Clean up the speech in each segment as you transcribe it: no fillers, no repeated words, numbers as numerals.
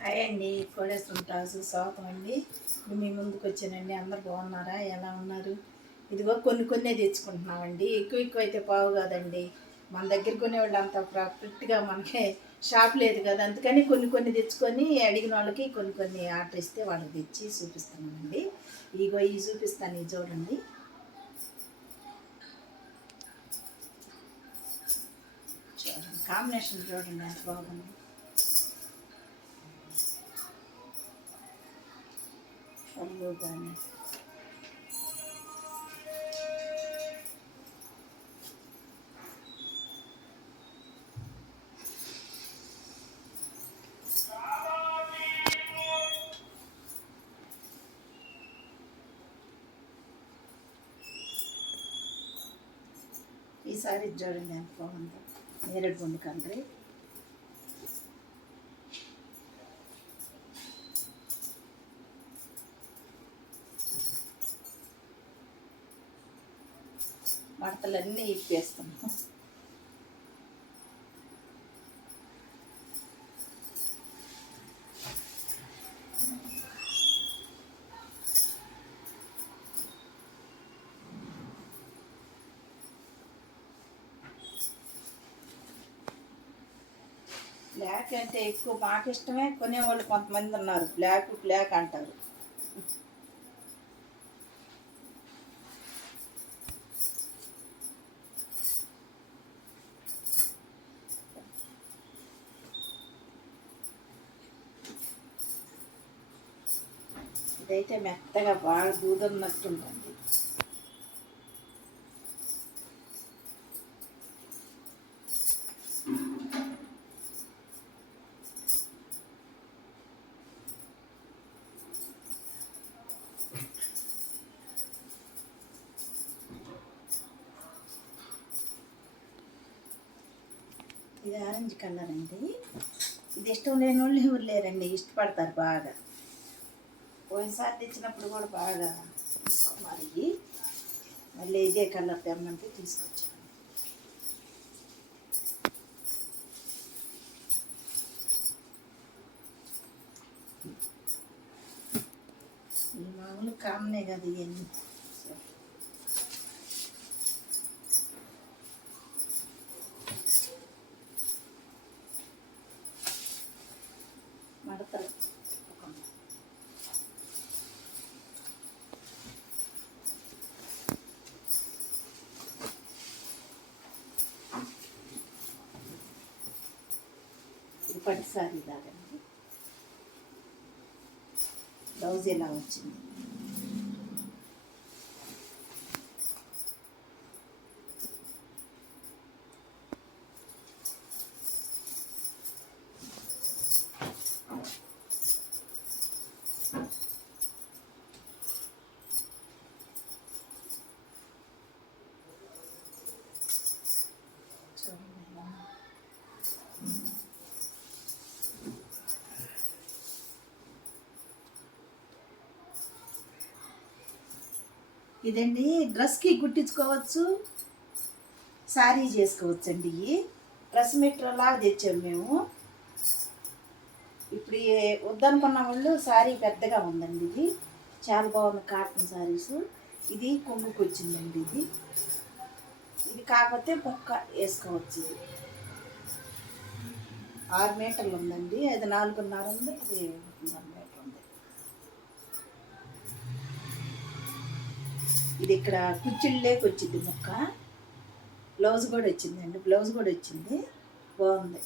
Hi అండి, కోడేస్తుంటాసు స్వాగతం అండి. ఇప్పుడు మీ ముందుకు వచ్చానండి. అందరు బాగున్నారా? ఎలా ఉన్నారు? ఇదిగో కొన్ని తెచ్చుకుంటున్నామండి. ఎక్కువ అయితే పావు కాదండి. మన దగ్గర కొనేవాళ్ళు అంత ప్రాఫిట్గా మనకి షాప్ లేదు కదా, అందుకని కొన్ని తెచ్చుకొని అడిగిన వాళ్ళకి కొన్ని ఆర్డర్ ఇస్తే వాళ్ళకి తెచ్చి చూపిస్తున్నామండి. ఇగో ఇవి చూపిస్తాను, ఇవి చూడండి. కాంబినేషన్ చూడండి ఎంత బాగుంది. పళ్ళు కానీ ఈసారి చూడండి ఎంత బాగుందో, నేరేడు పండు కండ్రి. మడతలన్నీ ఇప్పేస్తున్నాం. బ్లాక్ అంటే ఎక్కువ మాకు ఇష్టమే, కొనేవాళ్ళు కొంతమంది ఉన్నారు బ్లాక్ అంటారు. ఇదైతే మెత్తగా బాగా దూదన్నట్టుంటుంది. ఇది ఆరెంజ్ కలర్ అండి. ఇది ఇష్టం లేని వాళ్ళు ఎవరు లేరండి, ఇష్టపడతారు బాగా. పోయినసారి తెచ్చినప్పుడు కూడా బాగా తీసుకున్నారు. మళ్ళీ ఇదే కలర్ తెమ్మంటే తీసుకొచ్చాను. ఈ మామూలు కామనే కదా ఇవన్నీ. మడతలు ఇది పట్టు సారీ లాగండి. బ్లౌజ్ ఎలా వచ్చింది. ఇదండి డ్రెస్కి కుట్టించుకోవచ్చు, శారీ చేసుకోవచ్చు అండి. ఇవి డ్రెస్ మెటీరియల్ లాగా తెచ్చాము మేము. ఇప్పుడు వద్దనుకున్న వాళ్ళు శారీ పెద్దగా ఉందండి. ఇది చాలా బాగుంది, కాటన్ శారీస్. ఇది కొంగుకు వచ్చిందండి. ఇది కాకపోతే పొక్క వేసుకోవచ్చు. ఇది 6 మీటర్లు ఉందండి. అది 4.5 ఉంది, ఇది 1.5 మీటర్ ఉంది. ఇది ఇక్కడ కుచ్చిళ్ళేకి వచ్చింది ముక్క. బ్లౌజ్ కూడా వచ్చిందండి, బ్లౌజ్ కూడా వచ్చింది, బాగుంది.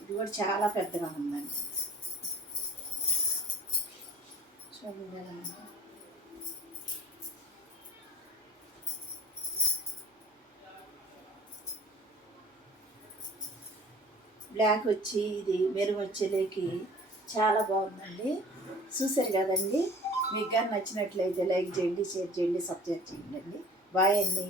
ఇది కూడా చాలా పెద్దగా ఉందండి. చూడండి, బ్లాక్ వచ్చి ఇది మెరుగు వచ్చేలేకి చాలా బాగుందండి. చూసారు కదండి. మీకు కానీ నచ్చినట్లయితే లైక్ చేయండి, షేర్ చేయండి, సబ్స్క్రైబ్ చేయండి. బాయ్ అండి.